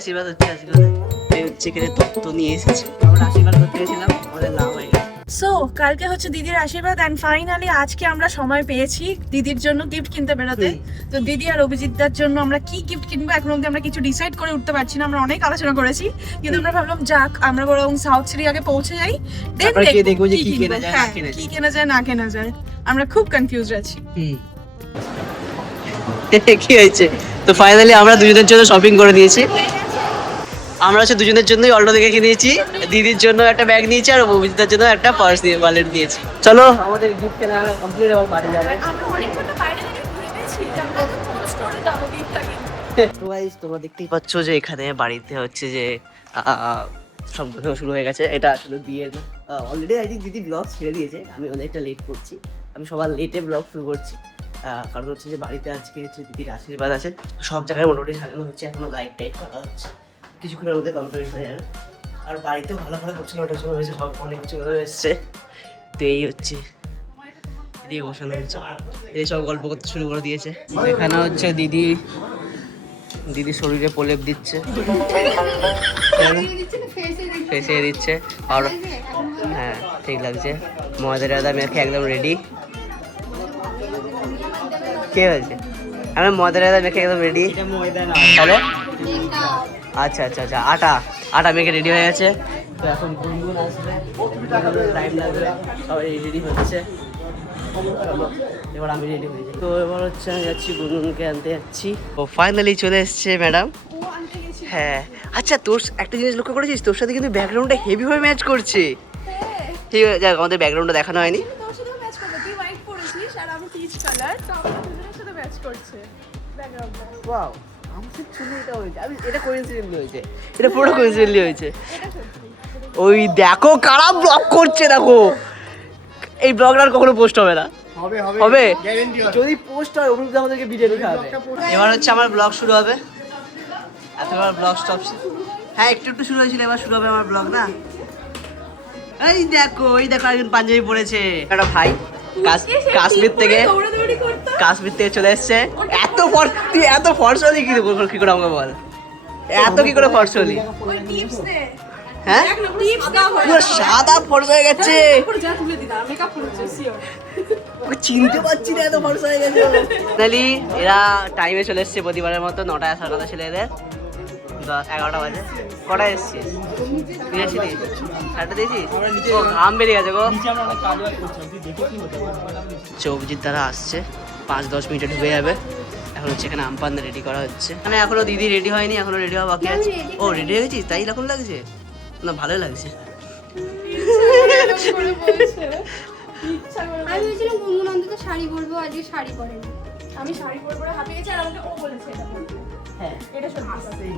আশীর্বাদ হচ্ছে আজকে। এই হচ্ছে এখানে তত্ত্ব নিয়ে এসেছি, আমরা আশীর্বাদ করতে গেছিলাম, আমাদের লাভ হয়ে গেছে। সো কালকে হচ্ছে দিদির আশীর্বাদ এন্ড ফাইনালি আজকে আমরা সময় পেয়েছি দিদির জন্য গিফট কিনতে বেরোতে। তো দিদি আর অভিজিৎদার জন্য আমরা কি গিফট কিনবো এখন অব্দি আমরা কিছু ডিসাইড করে উঠতে পারছি না। আমরা অনেক আলোচনা করেছি কিন্তু আমরা ভাবলাম যাক আমরা বরং সাউথ সিটি আগে পৌঁছে যাই, দেন দেখবো যে কি কেনা যায়, কি কেনা যায় না কেনা যায়। আমরা খুব কনফিউজ আছি। কি হয়েছে? তো ফাইনালি আমরা দুজনের জন্য শপিং করে নিয়েছি। আমরা হচ্ছে দুজনের জন্যই অল্টো দেখে কিনেছি, দিদির জন্য একটা ব্যাগ নিয়েছি আর অভিজিতের জন্য একটা পার্স দিয়ে ওয়ালেট দিয়েছি। চলো আমাদের গিফট কেনা কমপ্লিট, এবং বাড়ি যাবে। তো গাইস তোমরা দেখতেই পাচ্ছ যে এখানে বাড়িতে হচ্ছে যে সম্পর্ক শুরু হয়ে গেছে। এটা আসলে বিয়ের না, অলরেডি আই থিঙ্ক দিদি ব্লগ ছেড়ে দিয়েছে, আমি অনেকটা লেট করছি, আমি সবার লেটে ব্লগ শুরু করছি। কারণ হচ্ছে যে বাড়িতে আজকে হচ্ছে দিদির আশীর্বাদ আছে, সব জায়গায় মোটামুটি সাজানো হচ্ছে, এখনো লাইট টাইট করা হচ্ছে, কিছুক্ষণের মধ্যে কমপ্লিট হয়ে যাবে। আর বাড়িতেও ভালো ভালো করছিল, ওটার জন্য হয়েছে, সব অনেক কিছু এসছে। তো এই হচ্ছে দিদি বসানো হচ্ছে, এই সব গল্প করতে শুরু করে দিয়েছে। এখানে হচ্ছে দিদি শরীরে প্রলেপ দিচ্ছে, ফেসে দিচ্ছে, আর হ্যাঁ ঠিক লাগছে। ময়দা টয়দা মেখে একদম রেডি। কে হয়েছে? আমি ময়দা টয়দা মেখে একদম রেডি। তাহলে আচ্ছা আচ্ছা আচ্ছা, আটা মেখে রেডি হয়ে গেছে। তো এখন গুনগুন আসবে, টাইম লাগবে, সবাই রেডি হচ্ছে, এবার আমি রেডি হয়ে যাই। তো এবার হচ্ছে আমি যাচ্ছি গুনগুনকে আনতে যাচ্ছি। ও ফাইনালি চলে এসছে ম্যাডাম। হ্যাঁ আচ্ছা, তোর একটা জিনিস লক্ষ্য করেছিস, তোর সাথে কিন্তু ব্যাকগ্রাউন্ডটা হেভিভাবে ম্যাচ করছে। ঠিক আছে, যাক আমাদের ব্যাকগ্রাউন্ডটা দেখানো হয়নি। ওয়াও, আমাদের জন্য এটা হয়েছে, এটা কোইন্সিডেন্টলি হয়েছে, এটা পুরো কোইন্সিডেন্টলি হয়েছে। ওই দেখো কারা ব্লগ করছে, দেখো এই ব্লগটা আর কখনো পোস্ট হবে না। হবে যদি পোস্ট হয় অভিজ্ঞতা আমাদেরকে ভিডিও দিতে হবে। এবার হচ্ছে আমার ব্লগ শুরু হবে, এতবার ব্লগ স্টপ। হ্যাঁ একটু একটু শুরু হয়েছিল, এবার শুরু হবে আমার ব্লগ না। এই দেখো একজন পাঞ্জাবি পরেছে, একটা ভাই কাশ্মীর থেকে চলে এসছে। এত ফর্স হলি কি করে আমাকে বল, এত কি করে ফর্স হলি? হ্যাঁ সাদা ফর্স হয়ে গেছে, চিনতে পারছি না, এত ফর্স হয়ে গেছে। ফাইনালি এরা টাইমে চলে এসছে প্রতিবারের মতো, 9টায় আসার কথা ছিল এদের, 11টা বাজে। কটায় এসছিস? সাড়ে দিয়েছিস? ও ঘাম বেরিয়ে গেছে গো। অভিজিৎ দ্বারা আসছে, 5-10 মিনিটে ঢুকে যাবে। এখন হচ্ছে এখানে আমপান রেডি করা হচ্ছে, মানে এখনো দিদি রেডি হয়নি, এখনো রেডি হওয়া বাকি আছে। ও রেডি হয়ে গেছিস, তাই এরকম লাগছে না? ভালোই লাগছে। আমি বলছিলাম গুনগুন অন্তত শাড়ি পরবো, আজকে শাড়ি পরেনি। আমি শাড়ি পরে পরে হাঁপিয়ে গেছি আর আমাকে ও বলেছে এটা বলতে। হ্যাঁ এটা সত্যি।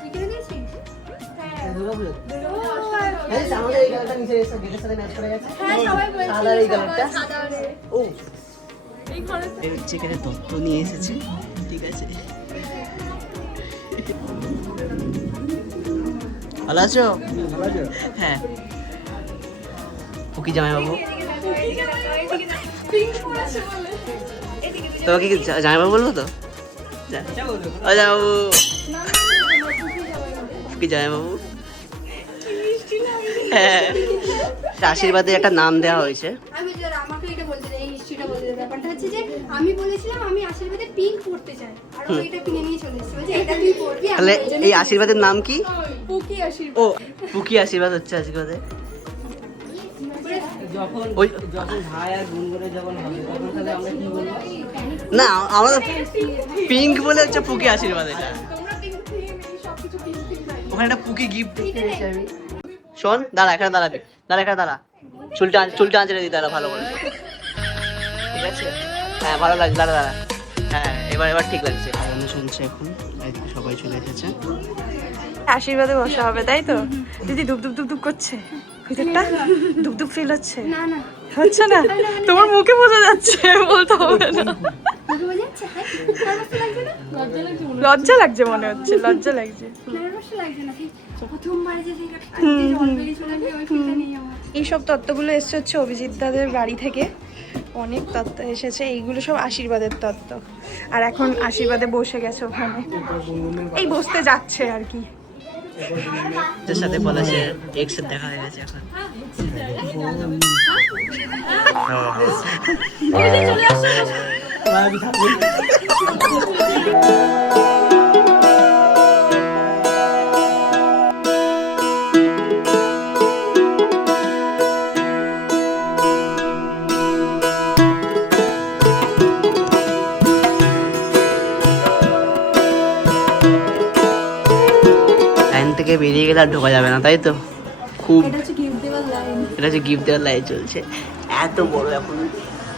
তুই কিনে দিয়েছিস? হ্যাঁ দুর্গাপুজো আমাদের এই কালারটা নিচে এসে গেটের সাথে ম্যাচ করে গেছে। হ্যাঁ সবাই বলছে সাদা এই কালারটা। সাদা রে। ও এই ঘরে এই হচ্ছে এখানে তত্ত্ব নিয়ে এসেছি, ঠিক আছে। ভালো আছো? হ্যাঁ ওকে জামাইবাবু, তোমাকে কি জামাইবাবু বললো তো? জামাইবাবু কি জামাইবাবু? হ্যাঁ আশীর্বাদে একটা নাম দেওয়া হয়েছে। আমি আমাকে এটা বলতে এই হিস্ট্রিটা বলতে ব্যাপারটা হচ্ছে যে আমি বলেছিলাম আমি আশীর্বাদে পিঙ্ক পড়তে চাই, আর ও এটা কিনে নিয়ে চলে এসেছে, বলছে এটা তুই পরবি। তাহলে এই আশীর্বাদের নাম কি? পুকি আশীর্বাদ। ও পুকি আশীর্বাদ হচ্ছে আশীর্বাদে। যখন ভাই আর গুনগুনে যখন হবে তখন তাহলে আমরা কি বলবো? না আমাদের পিঙ্ক বলে হচ্ছে পুকি আশীর্বাদ। এটা তোমরা পিঙ্ক থিম এই সব কিছু পিঙ্ক থিম নাই। ওখানে একটা পুকি গিফট দিয়েছি আমি। শোন দাঁড়া, এখানে দাঁড়া, চুলটা আঁচড়ে দিই, দাঁড়া ভালো করে, ঠিক আছে? হ্যাঁ ভালো লাগছে, দাঁড়া। হ্যাঁ এবার ঠিক লাগছে। আমি শুনছি এখন সবাই চলে এসেছে। আশীর্বাদে বসা হবে তাই তো? দিদি ধুপ ধুপ ধুপ ধুপ করছে, ভিতরটা ধুপ ধুপ ফিল হচ্ছে। না না হচ্ছে না? তোমার মুখে বোঝা যাচ্ছে, বলতে হবে না। মুখে বোঝা যাচ্ছে? নার্ভাস লাগছে না? লজ্জা লাগছে মনে হচ্ছে, লজ্জা লাগছে। নার্ভাস লাগছে নাকি? প্রথমবার যে জল বেরিয়ে চলে গেছে ওই ফিলটা নেই আমার। এইসব তত্ত্বগুলো এসছে হচ্ছে অভিজিৎ দাদের বাড়ি থেকে। অনেক তত্ত্ব এসেছে, এইগুলো সব আশীর্বাদের তত্ত্ব। আর এখন আশীর্বাদে বসে গেছে ওখানে, এই বসতে যাচ্ছে আর কি। তোর সাথে পলাশের এক্স এর দেখা হয়ে গেছে এখন। লাইন থেকে বেরিয়ে গেলে আর ঢোকা যাবে না, তাই তো? খুব এটা হচ্ছে গিফট দেওয়ার লাইন। এটা হচ্ছে গিফট দেওয়ার লাইন চলছে, এত বড় এখন।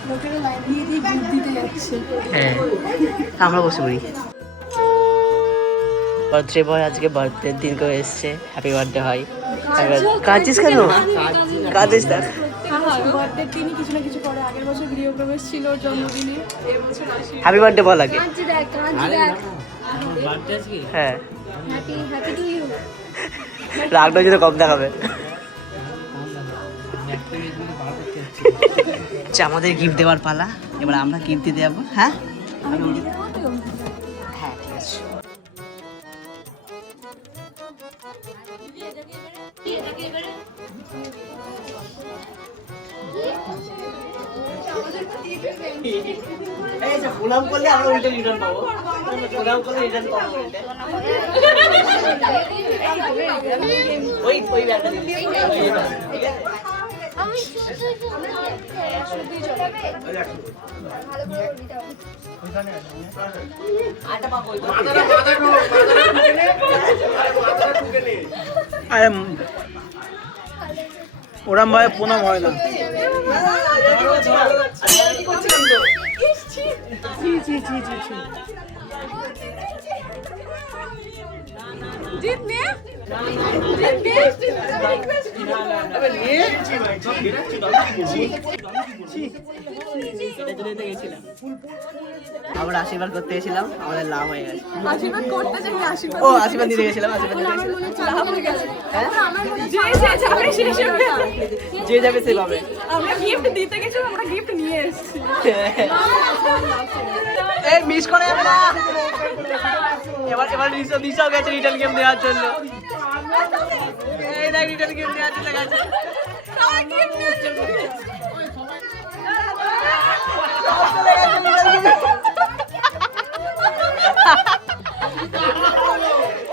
লোকেরা লাইন দিয়ে দিয়ে গিফট দিতে যাচ্ছে। হ্যাঁ, আমরা বসে পড়ি। বার্থডে বয় আজকে বার্থডের দিন করে এসছে, হ্যাপি বার্থডে হয়। কাঁদছিস কেন? কাঁদিস না। বার্থডের দিনই কিছু না কিছু করে। আগের বছর গৃহপ্রবেশ ছিল ওর জন্মদিনে, এবছর আশীর্বাদ। হ্যাপি বার্থডে বল আগে। কাঁদছি দেখ, কাঁদছি দেখ। হ্যাঁ, হ্যাপি হ্যাপি টু ইউ। রাগটা যদি কম দেখাবে। আচ্ছা, আমাদের গিফট দেওয়ার পালা, এবার আমরা গিফট দিতে যাবো। হ্যাঁ হ্যাঁ, ঠিক আছে। প্রণাম করলে আমরা উল্টে রিটার্ন পাবো, প্রণাম করলে রিটার্ন পাবো উল্টে। ওই ব্যাগটা দিবি। আমি শুধু ভালো করে দিতে হবে। আরে ওরম ভাই প্রণাম হয় না। জিত নে, আমরা আশীর্বাদ করতে গেছিলাম, আমাদের লাভ হয়ে গেছে। আশীর্বাদ করতে চাই, আশীর্বাদ ও আশীর্বাদ দিতে গেছিলাম, আশীর্বাদ দিতে গেছিলাম। লাভ হয়ে গেছে। যে যাবে সে যাবে। যে যাবে সে পাবে। আমরা গিফট দিতে গেছি, আমরা গিফট নিয়ে এসেছি। এই মিস করে যাবে না। এবার নিশাও গেছে রিটার্ন গেম দেওয়ার জন্য। এই দেখ রিটার্ন গেম দেওয়ার জন্য গেছে। সবাই গিফট নেওয়ার জন্য গেছে।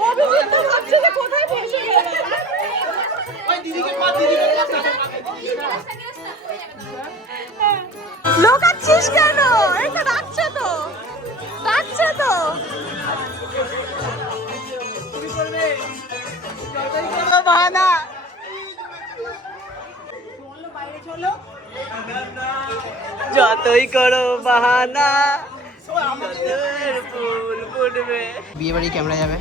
অভিজিৎ তো ভাবছে যে কোথায় ফেসে গেল। লোকাচ্ছিস কেন? এটা ডাকছে তো, ডাকছে তো। বাহানা যতই করো বাহানা, ফুল ফুটবে। বিয়ে বাড়ি ক্যামেরা যাবে।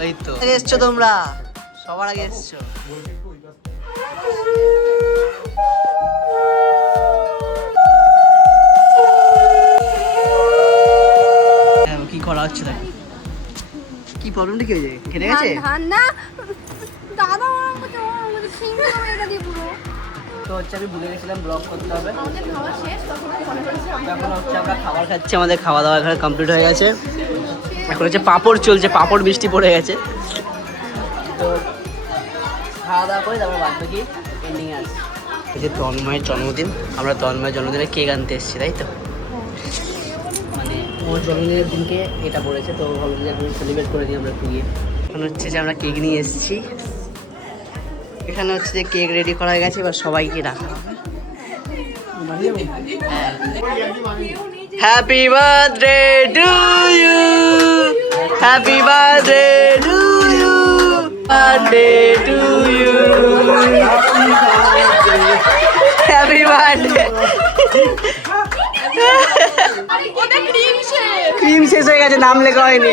ওই তো এসছো তোমরা, সবার আগে এসছো। কি করা হচ্ছে দেখ, কি প্রবলেমটা কি হয়েছে? খেতে গেছে ধান না দাদা, আমাদের সিঙ্গেল এটা দিয়ে পুরো। তো হচ্ছে আমি ভুলে গেছিলাম ব্লগ করতে হবে। আমাদের খাওয়া শেষ, তখন মনে করেছি এখন হচ্ছে আমরা খাবার খাচ্ছি, আমাদের খাওয়া দাওয়া এখানে কমপ্লিট হয়ে গেছে। এখন হচ্ছে পাঁপড় চলছে, পাঁপড় বৃষ্টি পড়ে গেছে। তো খাওয়া দাওয়া করে তারপর বাদ বাকি এন্ডিং আছে। এই যে তন্ময়ের জন্মদিন, আমরা তন্ময়ের জন্মদিনে কেক আনতে এসেছি, তাই তো? মানে ওর জন্মদিনের দিনকে এটা পড়েছে, তো ভাবলাম যে এখন সেলিব্রেট করে দিই আমরা একটু গিয়ে। এখন হচ্ছে যে আমরা কেক নিয়ে এসেছি, এখানে হচ্ছে যে কেক রেডি করা হয়ে গেছে, এবার সবাইকে ডাকা হবে। Happy birthday to you, happy birthday to you, birthday to you, happy birthday. Cream শেষ হয়ে গেছে, নাম লেখা হয়নি।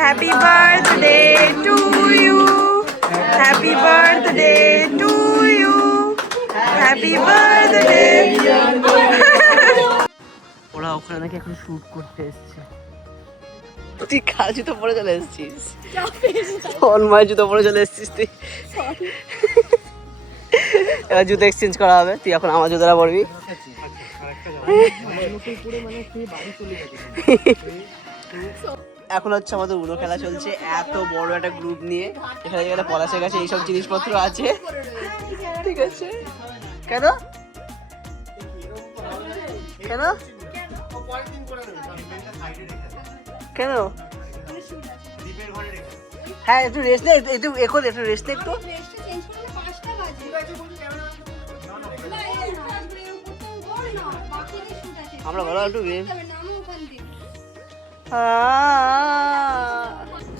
Happy birthday to you, happy birthday to you, happy birthday. ওরা ওখানে নাকি এখন শুট করতে এসছে। তুই কার জুতো পরে চলে এসেছিস? তন্ময় জুতো পরে চলে এসেছিস তুই। এবার জুতো এক্সচেঞ্জ করা হবে, তুই এখন আমার জুতোটা পরবি। এখন হচ্ছে আমাদের উনো খেলা চলছে, এত বড় একটা গ্রুপ নিয়ে। এখানে যেখানে পলাশের কাছে এইসব জিনিসপত্র আছে, ঠিক আছে? কেন কেন কেন? হ্যাঁ একটু রেস্ট নে, একটু এখন একটু রেস্ট নে একটু। ড্রেসটা চেঞ্জ করলে 5টা বাজে। না, এই না, ওর না, বাকিদের শুট আছে। আমরা ভালো একটু তবে নামও ওখান থেকে।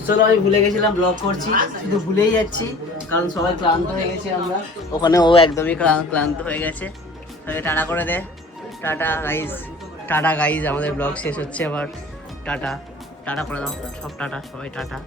চলো, আমি ভুলে গেছিলাম ব্লগ করছি, শুধু ভুলেই যাচ্ছি কারণ সবাই ক্লান্ত হয়ে গেছি আমরা। ওখানে ও একদমই ক্লান্ত হয়ে গেছে। তাহলে টাটা করে দে। টাটা গাইজ, টাটা গাইজ, আমাদের ব্লগ শেষ হচ্ছে আবার। টাটা টাটা করে দাও সব, টাটা সবাই টাটা।